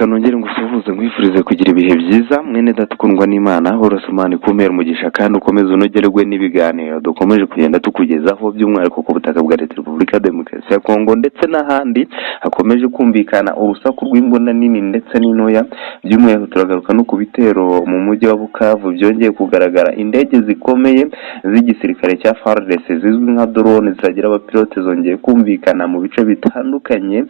reka nongere ngusuhuze nkwifurize kugira ibihe byiza mwene datukundwa n'Imana Horosomani kumera umugisha kandi ukomeze unogerwe n'ibiganiro dukomeje kugenda tukugezaho by'umwihariko ku butaka bwa Leta Repubulika ya Demokarasi ya Kongo ndetse n'ahandi hakomeje kumvikana urusaku rw'imbunda nini ndetse n'intoya. By'umwihariko turagaruka no ku bitero mu mujyi wa Bukavu byongeye kugaragara indege zikomeye z'igisirikare cya FARDC zizwi nka drone zitagira abapilote zongeye kumvikana mu bice bitandukanye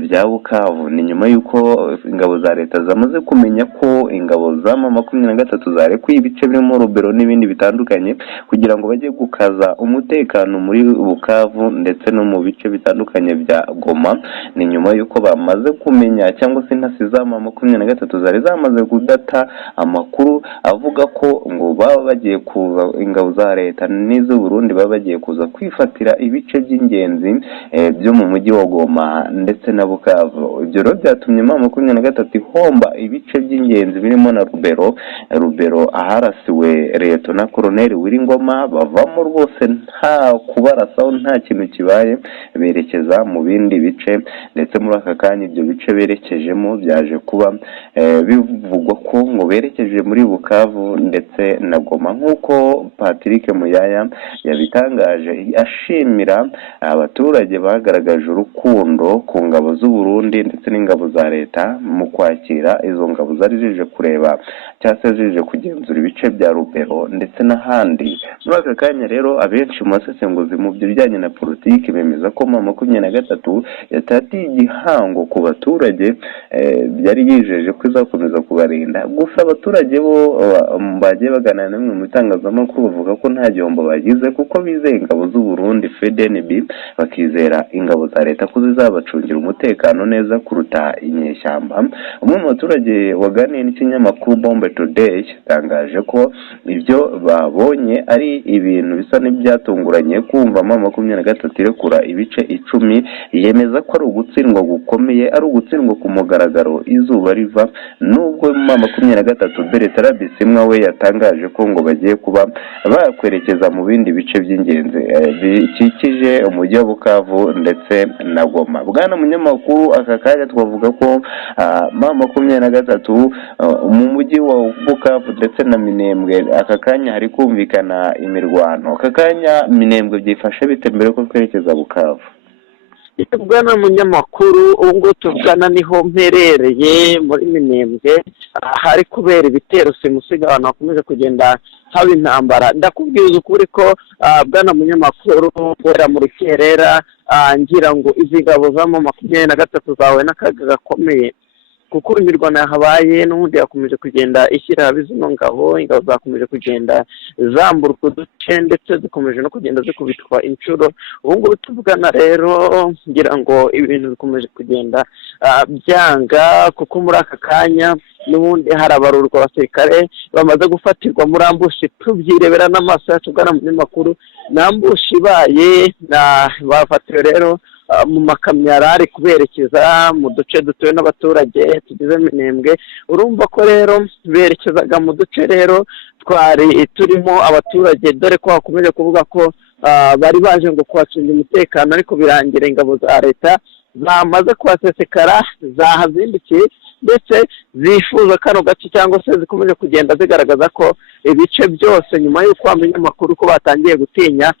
bya Bukavu. Ni nyuma y'uko ingabo za leta zamaze kumenya ko ingabo za M23 zarekuye ibice birimo Rubero n'ibindi bitandukanye kugira ngo bajye gukaza umutekano muri Bukavu ndetse no mu bice bitandukanye bya Goma. Ni nyuma y'uko bamaze kumenya cyangwa se intasi za M23 zari zamaze kudata amakuru avuga ko ngo baba bagiye kuza, ingabo za leta n'iz'u Burundi baba bagiye kuza kwifatira ibice by'ingenzi byo mu mujyi wa Goma ndetse na Bukavu. Ibyo rero byatumye M23 ihomba ibice by'ingenzi birimo na Rubero aharasiwe Liyetona Koloneli Wiringoma, bavamo rwose nta kubarasaho nta kintu kibaye, berekeza mu bindi bice. Ndetse muri aka kanya ibyo bice berekejemo byaje kuba bivugwa ko ngo berekeje muri Bukavu ndetse na Goma, nk'uko Patrick Muyaya yabitangaje ashimira abaturage bagaragaje urukundo ku ngabo z'u Burundi ndetse n'ingabo za leta mu kwakira izo ngabo zari zije kureba cyangwa se zije kugenzura ibice bya Rubero ndetse n'ahandi. Muri aka kanya rero abenshi mu basesenguzi mu bijyanye na politiki bemeza ko M23 yatatiye igihango ku baturage byari yijeje ko izakomeza kubarinda. Gusa abaturage bo bagiye baganira namwe mu itangazamakuru bavuga ko nta gihombo bagize kuko bizeye ingabo z'u Burundi FDNB, bakizera ingabo za leta ko zizabacungira umutekano neza kuruta inyeshyamba. Umwe mu baturage waganiye n'ikinyamakuru Bombe Today yatangaje ko ibyo babonye ari ibintu bisa n'ibyatunguranye kumva M23 irekura ibice 10. Yemeza ko ari ugutsindwa gukomeye, ari ugutsindwa ku mugaragaro izuba riva, nubwo M23 Bertrand Bisimwa we yatangaje ko ngo bagiye kuba bakwerekeza mu bindi bice by'ingenzi bikikije umujyi wa Bukavu ndetse na Goma. Bwana munyamakuru, aka kanya twavuga ko M23 mu mujyi wa Bukavu ndetse na Minembwe aka kanya hari kumvikana imirwano. Aka kanya Minembwe byifashe bite mbere ko twerekeza Bukavu? Bwana munyamakuru, ubwo tuvugana niho mperereye muri Minembwe, hari kubera ibitero simusiga abantu bakomeje kugenda haba intambara. Ndakubwiza ukuri ko bwana munyamakuru wera muri Kerera ngira ngo izi ngabo za M23 zawe n'akaga gakomeye kuko imirwano yahabaye n'ubundi yakomeje kugenda ishyira habi zino ngabo zakomeje kugenda zamburwa uduce ndetse zikomeje no kugenda zikubitwa inshuro. Ubu ngubu tuvugana rero ngira ngo ibintu bikomeje kugenda byanga kuko muri aka kanya n'ubundi harabarurwa abasirikare bamaze gufatirwa muri ambushi. Tubyirebera n'amaso yacu bwana munyamakuru, n'ambushi ibaye bafatiwe rero mu makamyo ari kuberekeza mu duce dutuwe n'abaturage tugize Minembwe. Urumva ko rero berekezaga mu duce rero twari turimo abaturage, dore ko hakomeje kuvuga ko bari baje ngo kubacungira umutekano, ariko birangira ingabo za leta zamaze kuhasesekara zahazindukiye ndetse zifuza kano gace cyangwa se zikomeje kugenda zigaragaza ko ibice byose nyuma y'uko bamenye amakuru ko batangiye gutinya,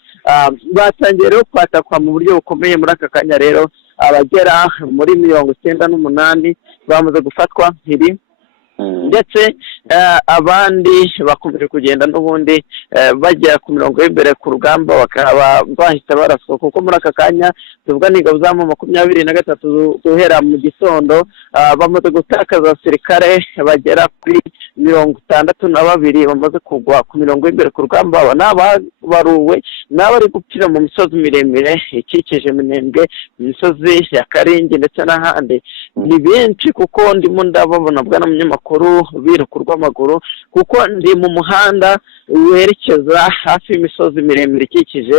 batangiye rero kwatakwa mu buryo bukomeye. Muri aka kanya rero abagera muri 98 bamaze gufatwa mpiri ndetse abandi bakomeje kugenda n'ubundi bagera ku mirongo y'imbere ku rugamba bakaba bahita baraswa, kuko muri aka kanya tuvuga n'ingabo za M23 guhera mu gitondo bamaze gutakaza abasirikare bagera kuri 62 bamaze kugwa ku mirongo y'imbere ku rugamba. Aba n'ababaruwe n'abari gupfira mu misozi miremire ikikije Minembwe, imisozi ya Karingi ndetse n'ahandi. Ni benshi kuko ndimo ndababona bwana munyamakuru biruka urw'amaguru, kuko ndi mu muhanda werekeza hafi y'imisozi miremire ikikije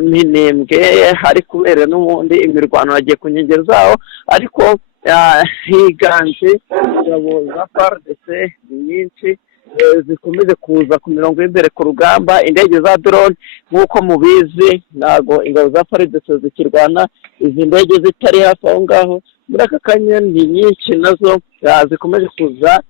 Minembwe. Hari kubera n'ubundi imirwano yagiye ku nkengero zaho, ariko higanje ingabo za FARDC nyinshi zikomeje kuza ku mirongo y'imbere ku rugamba. Indege za drone nk'uko mubizi ntago ingabo za FARDC zikirwana, izi ndege zitari hafi aho ngaho muri aka kanya ni nyinshi nazo zikomeje kuza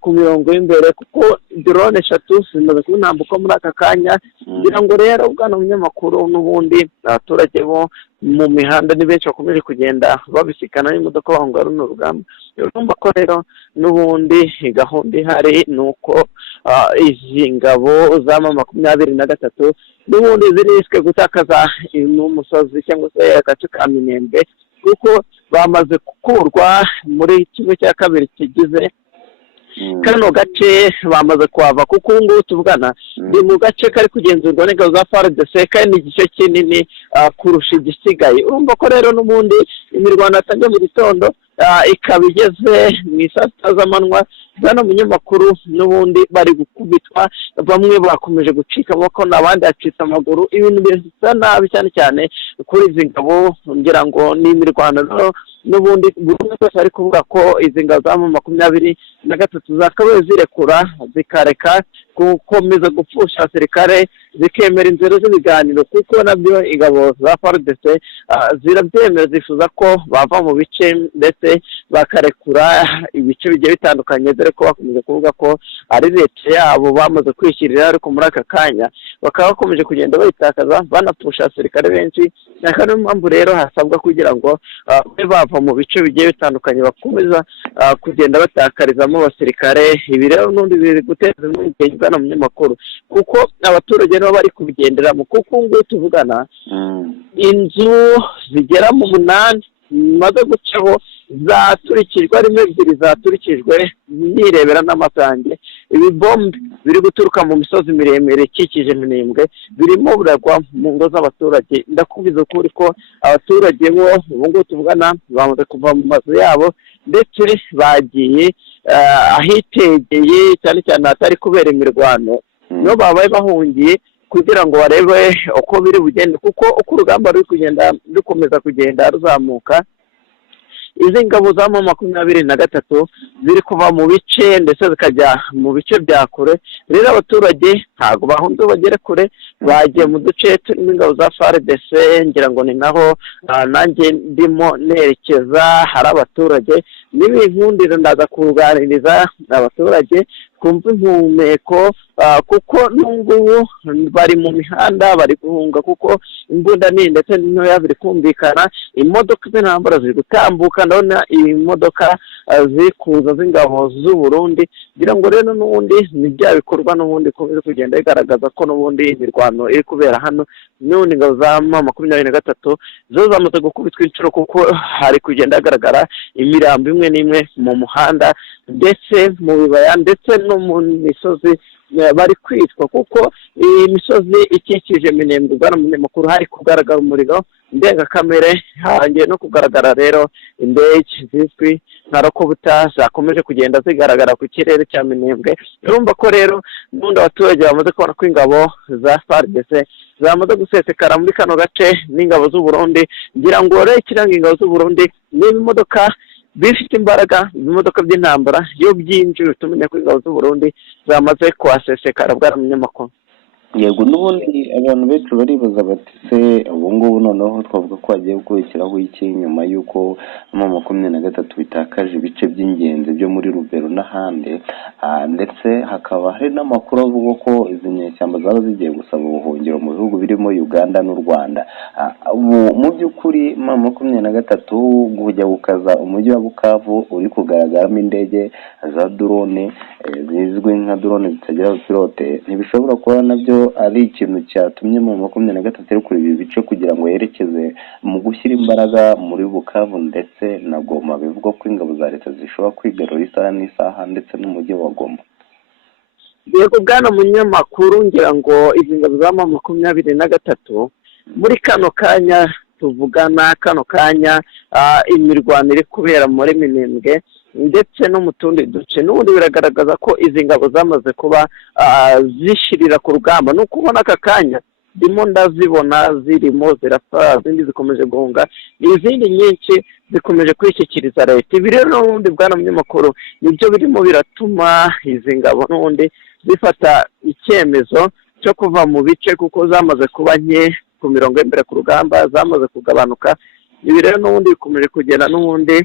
ku mirongo y'imbere, kuko drone 3 zimaze kuntambuka muri aka kanya. kugira ngo rero ubwana munyamakuru n'ubundi abaturage bo mu mihanda ni benshi bakomeje kugenda babisikana n'imodoka bahunga runo rugamba. urumva ko rero n'ubundi gahunda ihari ni uko izi ngabo za M23 n'ubundi ziriswe gutakaza n'umusozi cyangwa se agace ka Minembwe, kuko bamaze gukurwa muri kimwe cya kabiri kigize kano gace. bamaze kuhava kuko ubu ngubu tuvugana ni mu gace kari kugenzurwa n'ingabo za FARDC kandi igice kinini kurusha igisigaye. urumva ko rero n'ubundi imirwano yatangiye mu gitondo ikaba igeze mu saa sita z'amanywa. bwana munyamakuru n'ubundi bari gukubitwa, bamwe bakomeje gucika amaboko n'abandi yacitse amaguru. ibintu bisa nabi cyane cyane kuri izi ngabo. ngira ngo ni imirwano n'ubundi buri umwe wese ari kuvuga ko izi ngabo za M23 zakabaye zirekura zikareka gukomeza gupfusha abasirikare, zikemera inzira z'ibiganiro, kuko nabyo ingabo za FARDC zirabyemera, zifuza ko bava mu bice ndetse bakarekura ibice bigiye bitandukanye, dore ko bakomeje kuvuga ko ari leta yabo bamaze kwishyirira. ariko muri aka kanya bakaba bakomeje kugenda bayitakaza, banapfusha abasirikare benshi. niyo mpamvu rero hasabwa kugira ngo bava mu bice bigiye bitandukanye bakomeza kugenda batakarizamo abasirikare. ibi rero n'undi biri guteza impungenge bwana munyamakuru, kuko abaturage nabo bari kubigenderamo. kuko ngubu tuvugana inzu zigera mu 8 zimaze gucaho zaturikijwe, harimo 2 zaturikijwe nirebera n'amasange. ibi bombe biri guturuka mu misozi miremire ikikije Minembwe birimo buragwa mu ngo z'abaturage. ndakubiza ukuri ko abaturage bo ubu ngubu tuvugana bamaze kuva mu mazu yabo ndetse bagiye ahitegeye cyane cyane hatari kubera imirwano. niho babaye bahungiye kugira ngo barebe uko biri bugende, kuko uko urugamba ruri kugenda rukomeza kugenda ruzamuka. izi ngabo za M23 ziri kuva mu bice ndetse zikajya mu bice bya kure. rero abaturage ntabwo bahunze bagere kure, bagiye mu duce turimo ingabo za FARDC. ngira ngo ni naho nanjye ndimo nerekeza, hari abaturage n'ibinkundiro ndaza kuganiriza abaturage kumva impumeko, kuko n'ubu bari mu mihanda bari guhunga, kuko imbunda nini ndetse n'intoya biri kumvikana. imodoka z'intambara ziri gutambuka, ndabona imodoka ziri kuza z'ingabo z'u Burundi. ngira ngo rero n'ubundi ni bya bikorwa n'ubundi biri kugenda bigaragaza ko n'ubundi imirwano iri kubera hano. n'ubundi ingabo za M23 zo zamaze gukubitwa inshuro, kuko hari kugenda hagaragara imirambo imwe n'imwe mu muhanda ndetse mu bibaya ndetse no mu misozi bari kwitwa, kuko iyi misozi ikikije Minembwe bwana munyamakuru hari kugaragara umuriro ndengakamere. hangiye no kugaragara rero indege zizwi nka Rokobuta zakomeje kugenda zigaragara ku kirere cya Minembwe. urumva ko rero n'ubundi abaturage bamaze kubona ko ingabo za FARDC zamaze gusesekara muri kano gace n'ingabo z'u Burundi. ngira ngo rero ikiranga ingabo z'u Burundi ni imodoka bifite imbaraga, ibimodoka by'intambara. iyo byinjiye tumenya ko ingabo z'u Burundi zamaze kuhasesekara bwana munyamakuru. yego n'ubundi abantu benshi baribaza bati se ubu ngubu noneho twavuga ko hagiye gukurikiraho iki nyuma y'uko M23 bitakaje ibice by'ingenzi byo muri Rubero n'ahandi, ndetse hakaba hari n'amakuru avuga ko izi nyeshyamba zaba zigiye gusaba ubuhungiro mu bihugu birimo Uganda n'u Rwanda. mu by'ukuri M23 kujya gukaza umujyi wa Bukavu uri kugaragaramo indege za drone zizwi nka drone zitagira pilote, ntibishobora kuba nabyo ari ikintu cyatumye M23 kuri ibi bice kugira ngo yerekeze mu gushyira imbaraga muri Bukavu ndetse na Goma. bivuga ko ingabo za leta zishobora kwigarura isaha n'isaha ndetse n'umujyi wa Goma. yego bwana munyamakuru, ngira ngo izi ngabo za M23 muri kano kanya tuvugana, kano kanya imirwano iri kubera muri Minembwe ndetse no mu tundi duce. n'ubundi biragaragaza ko izi ngabo zamaze kuba zishirira ku rugamba. ni ukubona aka kanya ndimo ndazibona zirimo zirapfa, izindi zikomeje guhunga, izindi nyinshi zikomeje kwishyikiriza leta. ibi rero n'ubundi bwana munyamakuru nibyo birimo biratuma izi ngabo n'ubundi zifata icyemezo cyo kuva mu bice, kuko zamaze kuba nke ku mirongo y'imbere ku rugamba, zamaze kugabanuka. ibi rero n'ubundi bikomeje kugenda n'ubundi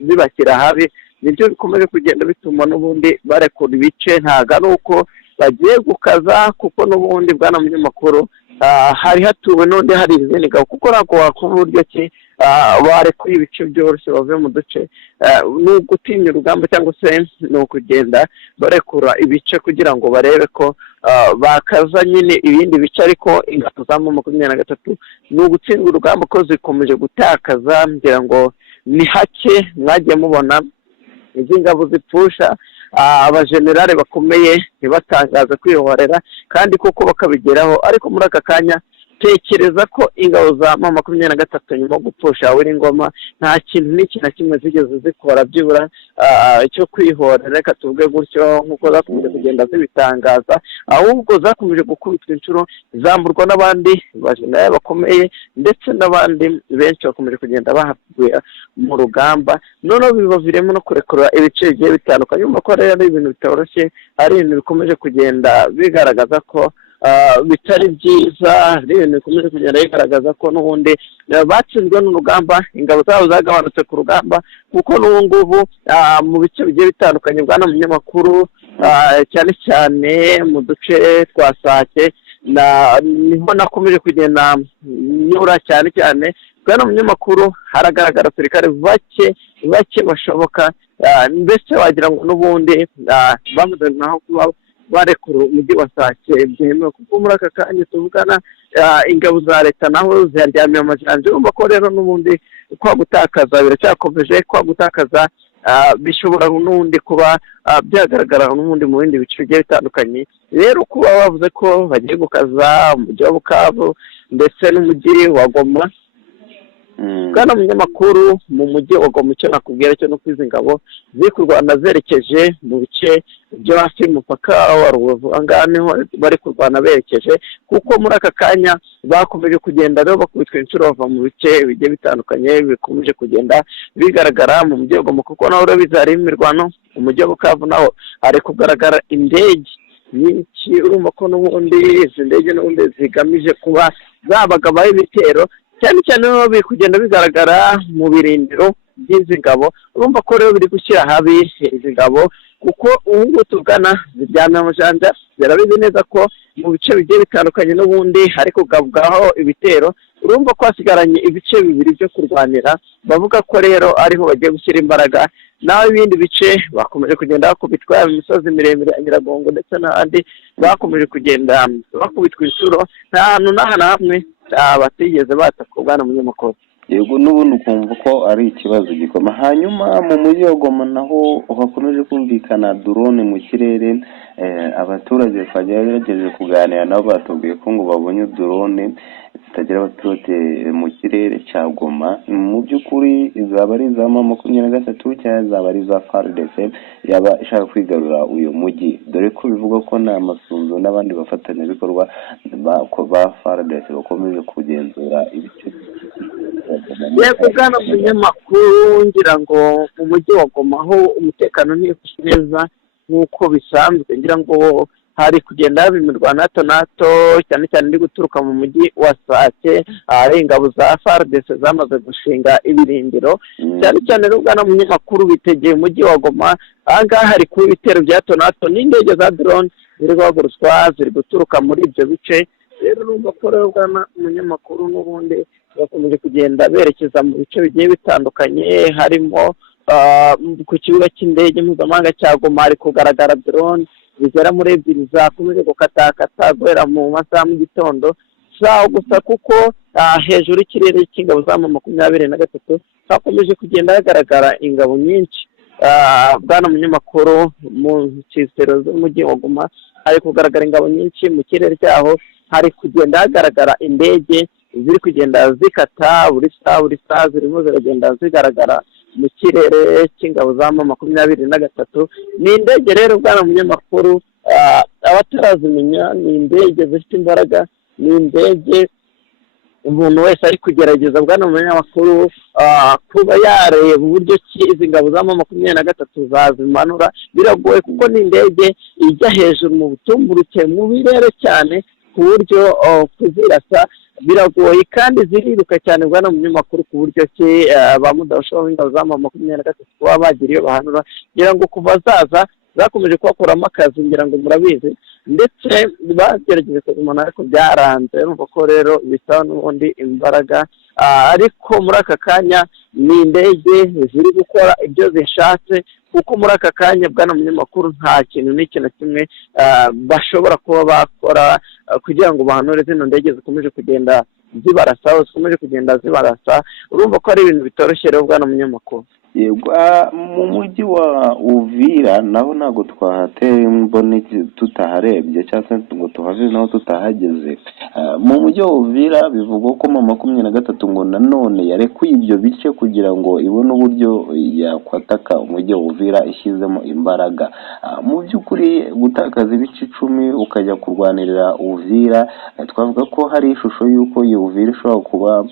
bibashyira habi, nibyo bikomeje kugenda bituma n'ubundi barekura ibice, ntabwo ari uko bagiye gukaza kuko n'ubundi bwana munyamakuru hari hatuwe n'undi hari izindi ngabo, kuko ntabwo wakora uburyo ki barekuye ibice byoroshye bave mu duce, ni ugutinya urugamba cyangwa se ni ukugenda barekura ibice kugira ngo barebe ko bakaza nyine ibindi bice, ariko ingabo za M23 ni ugutsindwa urugamba ko zikomeje gutakaza, ngira ngo ni hake mwagiye mubona izi ngabo zipfusha abajenerali bakomeye ntibatangaze kwihorera kandi koko bakabigeraho, ariko muri aka kanya tekereza ko ingabo za M23 nyuma gupfusha Wiringoma nta kintu n'iki na kimwe zigeze zikora byibura cyo kwihorera, reka tuvuge gutyo nk'uko zakomeje kugenda zibitangaza, ahubwo zakomeje gukubitwa inshuro zamburwa n'abandi bajenerali bakomeye ndetse n'abandi benshi bakomeje kugenda bahaguye mu rugamba, noneho bibaviremo no kurekura ibice bigiye bitandukanye. Urumva ko rero ari ibintu bitoroshye, ari ibintu bikomeje kugenda bigaragaza ko bitari byiza, ari ibintu bikomeje kugenda bigaragaza ko n'ubundi batsinzwe n'urugamba, ingabo zabo zagabanutse ku rugamba, kuko n'ubu ngubu mu bice bigiye bitandukanye bwana munyamakuru, cyane cyane mu duce twa Sake niho nakomeje kugenda nyura cyane cyane bwana munyamakuru, haragaragara abasirikare bake bashoboka, mbese wagira ngo n'ubundi bamaze naho kuba barekura umujyi wa Sake byemewe, kuko muri aka kanya tuvugana ingabo za leta naho ziharyamiye amajanja. Urumva ko rero n'ubundi kwa gutakaza biracyakomeje, kwa gutakaza bishobora n'ubundi kuba byagaragara n'ubundi mu bindi bice bigiye bitandukanye. Rero kuba bavuze ko bagiye gukaza umujyi wa Bukavu ndetse n'umujyi wa Goma, bwana munyamakuru, mu mujyi wa Goma icyo nakubwira cyo no kwizi ngabo ziri kurwana zerekeje mu bice byo hafi y'umupaka wa Rubavu, angahe niho bari kurwana berekeje, kuko muri aka kanya bakomeje kugenda rero bakubitwa inshuro bava mu bice bigiye bitandukanye, bikomeje kugenda bigaragara mu mujyi wa Goma, kuko naho rero bizari imirwano. Umujyi wa Bukavu naho hari kugaragara indege nyinshi, urumva ko n'ubundi izi ndege n'ubundi zigamije kuba zabagabaho ibitero, cyane cyane aho biri kugenda bigaragara mu birindiro by'izi ngabo. Urumva ko rero biri gushyira habi izi ngabo, kuko ubu ngubu tugana ziryamye amajanja, zirabizi neza ko mu bice bigiye bitandukanye n'ubundi hari kugabwaho ibitero. Urumva ko hasigaranye ibice bibiri byo kurwanira, bavuga ko rero ariho bagiye gushyira imbaraga, naho ibindi bice bakomeje kugenda bakubitwa, imisozi miremire ya Nyiragongo ndetse n'ahandi bakomeje kugenda bakubitwa inshuro, nta hantu n'aha na hamwe batigeze bataka bwana munyamakuru. Yego, n'ubundi ukumva ko ari ikibazo gikoma. Hanyuma mu mujyi wa Goma naho hakomeje kumvikana drone mu kirere, abaturage twagerageje kuganira nabo batubwiye ko ngo babonye drone zitagira abapilote mu kirere cya Goma. Mu by'ukuri izaba ari za M23 cyangwa zaba ari za FARDC yaba ishaka kwigarura uyu mujyi, dore ko bivuga ko nta masunzo n'abandi bafatanyabikorwa ba FARDC bakomeje kugenzura ibice. Yego bwana munyamakuru, ngira ngo mu mujyi wa Goma aho umutekano ntiyifashe neza nk'uko bisanzwe, ngira ngo hari kugenda haba imirwano hato na hato, cyane cyane iri guturuka mu mujyi wa Sake, hari ingabo za FARDC zamaze gushinga ibirindiro, cyane cyane rero bwana munyamakuru bitegeye umujyi wa Goma. Ahangaha hari kuba ibitero bya hato na hato n'indege za drone ziri guhaguruswa, ziri guturuka muri ibyo bice. Rero urumva ko rero bwana munyamakuru n'ubundi bakomeje kugenda berekeza mu bice bigiye bitandukanye, harimo ku kibuga cy'indege mpuzamahanga cya Goma hari kugaragara drone zigera muri ebyiri zakomeje gukatakata guhera mu masaha mu gitondo saho gusa, kuko hejuru y'ikirere cy'ingabo za M23 hakomeje kugenda hagaragara ingabo nyinshi. Bwana munyamakuru, mu nsisiro z'umujyi wa Goma hari kugaragara ingabo nyinshi, mu kirere cyaho hari kugenda hagaragara indege ziri kugenda zikata buri saha zirimo ziragenda zigaragara mu kirere cy'ingabo za M23. Ni indege rero bwana munyamakuru, abatarazimenya ni indege zifite imbaraga, ni indege umuntu wese ari kugerageza bwana munyamakuru kuba yareba uburyo ki izi ngabo za M23 zazimanura biragoye, kuko ni indege ijya hejuru mu butumburuke mu birere cyane, ku buryo kuzirasa biragoye kandi ziriruka cyane bwana munyamakuru ku buryo ki ba mudashobora w'ingabo za M23 kuba bagira iyo bahanura ngira ngo kuva zaza zakomeje kubakuramo akazi ngira ngo murabizi ndetse bagerageje kugumana ariko byaranze urumva ko rero bisaba n'ubundi imbaraga ariko muri aka kanya ni indege ziri gukora ibyo zishatse kuko muri aka kanya bwana munyamakuru nta kintu n'iki na kimwe bashobora kuba bakora kugira ngo bahanure zino ndege zikomeje kugenda zibarasa urumva ko ari ibintu bitoroshye rero bwana munyamakuru. Yego mu mujyi wa Uvira naho ntabwo twahateye imboni tutaharebye cyangwa se ngo tuhave naho tutahageze. Mu mujyi wa Uvira bivugwa ko M23 ngo nanone yarekuye ibyo bice kugira ngo ibone uburyo yakwataka umujyi wa Uvira ishyizemo imbaraga. Mu by'ukuri gutakaza ibice 10 ukajya kurwanirira Uvira twavuga ko hari ishusho y'uko iyo Uvira ishobora kuba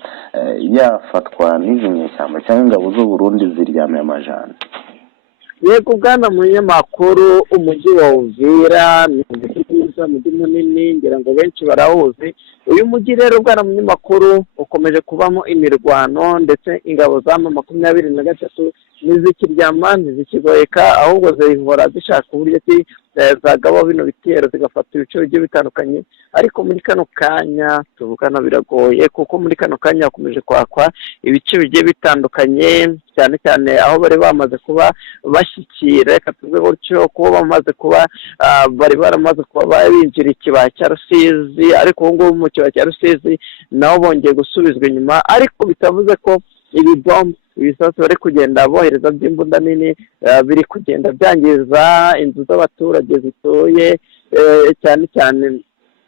yafatwa n'izinyeshyamba cyangwa ingabo z'u Burundi ziryamye amajana. Yego bwana munyamakuru umujyi wa Uvira ni umujyi munini ngira ngo benshi barawuzi. Uyu mujyi rero bwana munyamakuru ukomeje kubamo imirwano ndetse ingabo za M23 nizikiryama ntizikigoyeka ahubwo zihora zishaka uburyo ki zagaba bino bitero zigafata ibice bigiye bitandukanye ariko muri kano kanya tuvugana biragoye kuko muri kano kanya hakomeje kwakwa ibice bigiye bitandukanye cyane cyane aho bari bamaze kuba bashyikira reka tuvuge gutyo kuba bamaze kuba bari baramaze kuba binjira ikibaya cya Rusizi ariko ubu ngubu mu kibaya cya Rusizi nabo bongeye gusubizwa inyuma ariko bitavuze ko ibi bomb ibisasu bari kugenda bohereza by'imbunda nini biri kugenda byangiza inzu z'abaturage zituye cyane cyane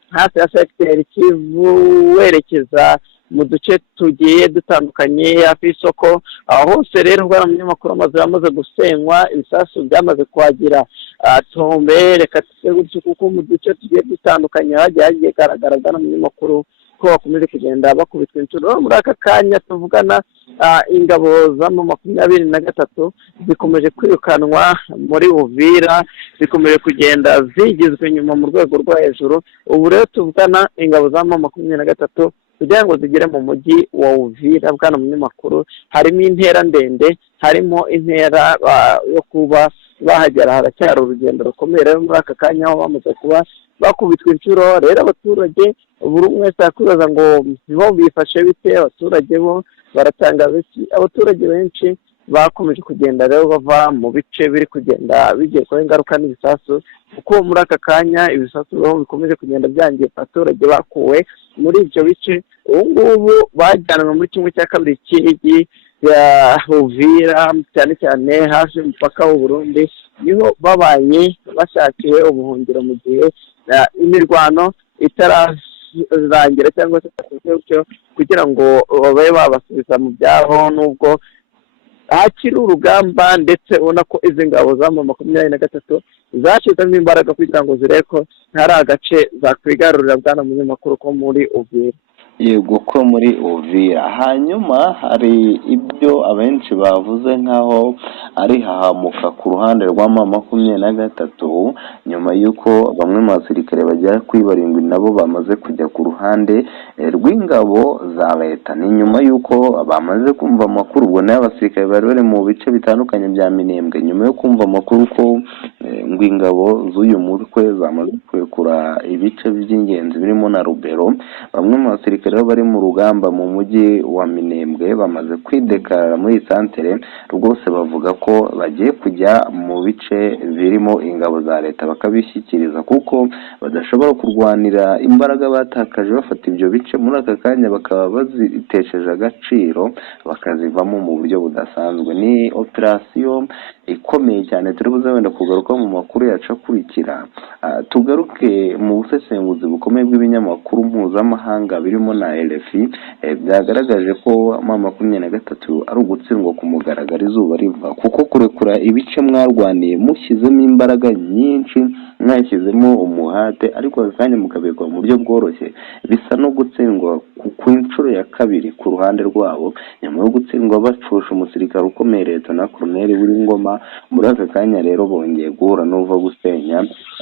hafi ya secteur Kivu werekeza mu duce tugiye dutandukanye hafi y'isoko aho hose rero bwa munyamakuru amaze yamaze gusenywa ibisasu byamaze kwagira tombe reka tse kuko mu duce tugiye dutandukanye hagiye garagara bwa munyamakuru ko bakomeje kugenda bakubitwa inshuro muri aka kanya tuvugana ingabo za M23 zikomeje kwirukanwa muri Uvira zikomeje kugenda zigizwe nyuma mu rwego rwo hejuru ubu rero tuvugana ingabo za M23 kugira ngo zigere mu mujyi wa Uvira bwana munyamakuru harimo intera ndende harimo intera yo kuba bahagera haracyari urugendo rukomeye rero muri aka kanya aho bamaze kuba bakubitwa inshuro rero abaturage buri umwe wese yakwibaza ngo nibo bifashe bite abaturage bo baratangaza iki abaturage benshi bakomeje kugenda rero bava mu bice biri kugenda bigerwaho ingaruka n'ibisasu kuko muri aka kanya ibisasu bikomeje kugenda byangiza abaturage bakuwe muri ibyo bice ubu ngubu bajyanwe muri kimwe cya kabiri cy'igi ya Uvira cyane cyane hafi y'umupaka w'u Burundi niho babaye bashakiwe ubuhungiro mu gihe imirwano itararangira cyangwa se kugira ngo babe babasubiza mu byabo nubwo hakiri urugamba ndetse ubona ko izi ngabo za M23 zashyizemo imbaraga kugira ngo zirebe ko ntari agace zakwigarurira bwana munyamakuru ko muri Uvira. Yego ko muri Uvira hanyuma hari ibyo abenshi bavuze nkaho ari hahamuka ku ruhande rwa M23 nyuma y'uko bamwe mu basirikare bagera kuri 7 nabo bamaze kujya ku ruhande rw'ingabo za leta ni nyuma y'uko bamaze kumva amakuru ubwo n'abasirikare bari mu bice bitandukanye bya Minembwe nyuma yo kumva amakuru ko ngo ingabo z'uyu mutwe zamaze kwekura ibice by'ingenzi birimo na Rubero bamwe mu basirikare bari mu rugamba mu mujyi wa Minembwe bamaze kwidekarara muri santere rwose bavuga ko bagiye kujya mu bice birimo ingabo za leta bakabishyikiriza kuko badashobora kurwanira imbaraga batakaje bafata ibyo bice muri aka kanya bakaba bazitesheje agaciro bakazivamo mu buryo budasanzwe ni operation ikomeye cyane turi buze wenda kugaruka mu makuru yacu akurikira tugaruke mu busesenguzi bukomeye bw'ibinyamakuru mpuzamahanga birimo na RFI byagaragaje ko M23 ari ugutsindwa ku mugaragaro izuba riva kuko kurekura ibice mwarwaniye mushyizemo imbaraga nyinshi mwashyizemo umuhate ariko kandi mukabikwa mu buryo bworoshye, bisa no gutsindwa ku inshuro ya kabiri ku ruhande rwabo, nyuma yo gutsindwa bacusha umusirikare ukomeye Leta na Colonel W'Ingoma. Muri aka kanya rero bongeye guhura n'uva gusenya,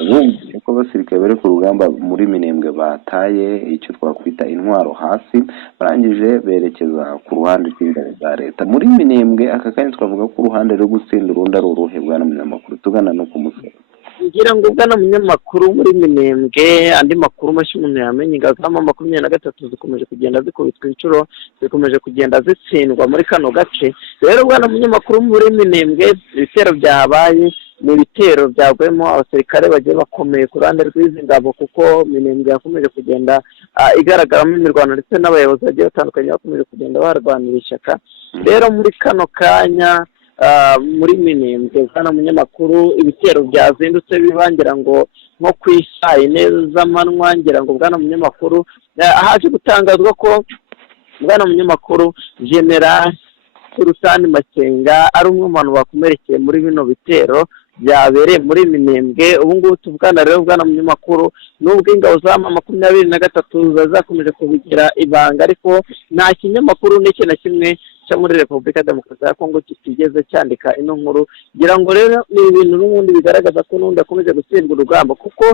bumvise ko abasirikare bari ku rugamba muri Minembwe bataye icyo twakwita intwaro hasi, barangije berekeza ku ruhande rw'ingabo za Leta muri Minembwe. Aka kanya twavuga ko uruhande rwo gutsinda urundi ari uruhe bwana munyamakuru, tugana no ku musozi? ngira ngo bwana munyamakuru muri Minembwe andi makuru mashya umuntu yamenye, ingazama 23 zikomeje kugenda zikubitwa inshuro, zikomeje kugenda zitsindwa muri kano gace. Rero bwana munyamakuru muri Minembwe ibitero byahabaye ni ibitero byagwemo abasirikare bagiye bakomeye ku ruhande rw'izi ngabo, kuko Minembwe yakomeje kugenda igaragaramo imirwano ndetse n'abayobozi bagiye batandukanye bakomeje kugenda barwanira ishyaka. Rero muri kano kanya muri Minembwe bwana munyamakuru ibitero byazindutse bibangira ngo nko ku isaa 4 z'amanywa, ngira ngo bwana munyamakuru haje gutangazwa ko bwana munyamakuru General Sultani Makenga ari umwe mu bantu bakomerekeye muri bino bitero byabereye muri Minembwe. Ubu ngubu tuvugana rero bwana munyamakuru, nubwo ingabo za 23 zakomeje kubigira ibanga, ariko nta kinyamakuru n'iki na kimwe cyo muri Repubulika Demokarasi ya Kongo kitigeze cyandika ino nkuru. Ngira ngo rero ni ibintu n'ubundi bigaragaza ko n'undi akomeje gutsindwa urugamba, kuko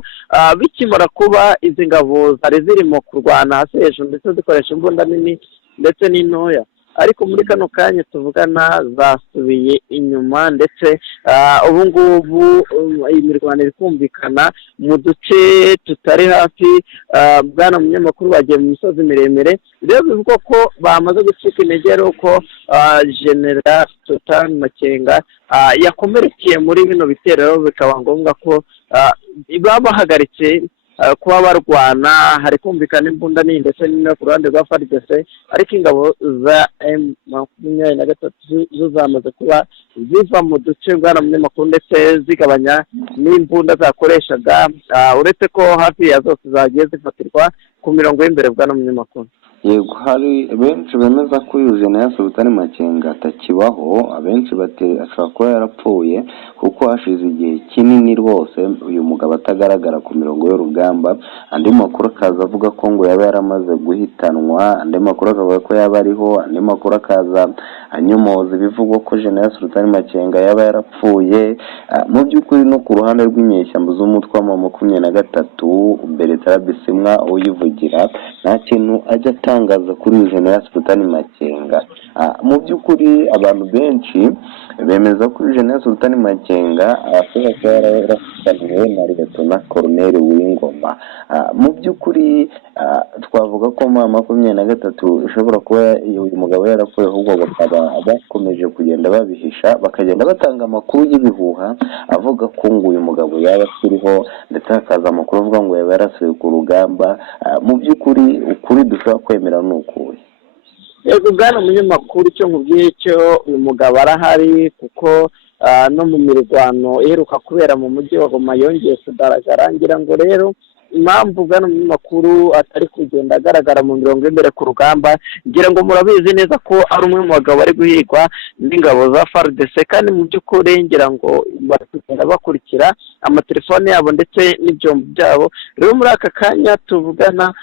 bikimara kuba izi ngabo zari zirimo kurwana hasi hejuru ndetse zikoresha imbunda nini ndetse n'intoya, ariko muri kano kanya tuvugana zasubiye inyuma, ndetse ubu ngubu imirwano iri kumvikana mu duce tutari hafi. Bwana munyamakuru bagiye mu misozi miremire, rero bivugwa ko bamaze gucika intege, ari uko General Sultani Makenga yakomerekeye muri bino bitero, bikaba ngombwa ko bahagaritse kuba barwana. Hari kumvikana imbunda nini ndetse n'ino ku ruhande rwa FARDC, ariko ingabo za M23 zo zamaze kuba ziva mu duce bwana munyamakuru, ndetse zigabanya n'imbunda zakoreshaga, uretse ko hafi ya zose zagiye zifatirwa ku mirongo y'imbere bwana munyamakuru. Yego, hari benshi bemeza ko uyu General Sultani Makenga atakibaho, abenshi bati ashobora kuba yarapfuye kuko hashize igihe kinini rwose uyu mugabo atagaragara ku mirongo y'urugamba. Andi makuru akaza avuga ko ngo yaba yaramaze guhitanwa, andi makuru akavuga ko yaba ariho, andi makuru akaza anyomoza ibivugwa ko General Sultani Makenga yaba yarapfuye. Mu by'ukuri no ku ruhande rw'inyeshyamba z'umutwe wa 23 Bertrand Bisimwa uyivugira nta kintu ajya atangaza kuri General Sultani Makenga. Mu by'ukuri abantu benshi bemeza ko General Sultani Makenga ashobora kuba yarafitaniwe na Leta Colonel W'Ingoma. Mu by'ukuri twavuga ko 23 ishobora kuba uyu mugabo yarapfuye, ahubwo bakaba bakomeje kugenda babihisha, bakagenda batanga amakuru y'ibihuha avuga ko ngo uyu mugabo yaba akiriho, ndetse hakaza amakuru avuga ngo yaba yarasuye ku rugamba. Mu by'ukuri ukuri dushobora kwemera ni ukuwe. Yego bwana munyamakuru, icyo nkubwiye cyo uyu mugabo arahari, kuko no mu mirwano iheruka kubera mu mujyi wa Goma yongeye kugaragara. Ngira ngo rero impamvu bwana munyamakuru atari kugenda agaragara mu mirongo imbere ku rugamba, ngira ngo murabizi neza ko ari umwe mu bagabo bari guhigwa n'ingabo za FARDC, kandi mu by'ukuri ngira ngo bari kugenda bakurikira amatelefone yabo ndetse n'ibyombo byabo. Rero muri aka kanya tuvugana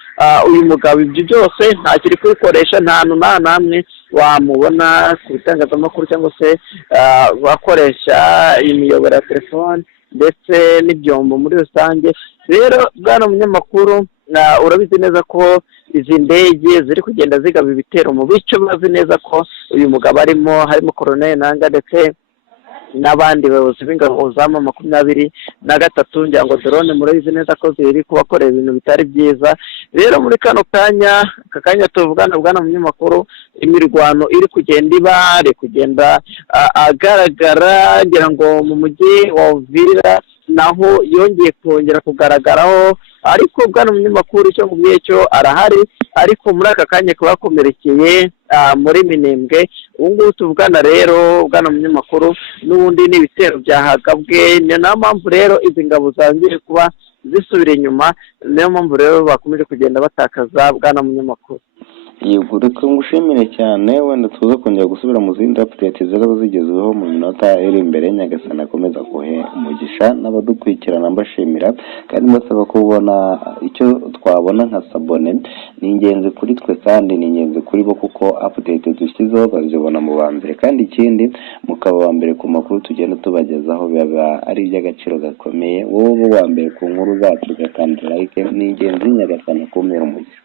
uyu mugabo ibyo byose ntakiri kubikoresha, nta hantu nta namwe wamubona ku bitangazamakuru cyangwa se bakoresha imiyoboro ya telefone ndetse n'ibyombo muri rusange. Rero bwana munyamakuru urabizi neza ko izi ndege ziri kugenda zigaba ibitero mu bice bazi neza ko uyu mugabo harimo Colonel Nanga ndetse n'abandi bayobozi b'ingabo za 23, ngira ngo drone murabizi neza ko ziri kubakorera ibintu bitari byiza. Rero muri kano kanya tuvugana bwana munyamakuru, imirwano iri kugenda agaragara, ngira ngo mu mujyi wa Uvira naho yongeye kongera kugaragaraho, ariko bwana munyamakuru icyo nkubwiye cyo arahari, ariko muri aka kanya kubakomerekeye muri Minembwe. Ubu ngubu tuvugana rero bwana munyamakuru, n'ubundi n'ibitero byahagabwe, niyo mpamvu rero izi ngabo zangiye kuba zisubira inyuma, niyo mpamvu rero bakomeje kugenda batakaza bwana munyamakuru. yego reka ngushimire cyane, wenda tuza kongera gusubira mu zindi update zaba zigezweho mu minota iri imbere. Nyagasani akomeza kuhe umugisha n'abadukurikirana mbashimira kandi mbasaba kubona icyo twabona nka sabone ni ingenzi kuri twe kandi ni ingenzi kuri bo kuko update dushyizeho bazibona mu ba mbere, kandi ikindi mukaba wa mbere ku makuru tugenda tubagezaho biba ari iby'agaciro gakomeye. Wowe wa mbere ku nkuru zacu ugakanda like ni ingenzi. Nyagasani akumira umugisha.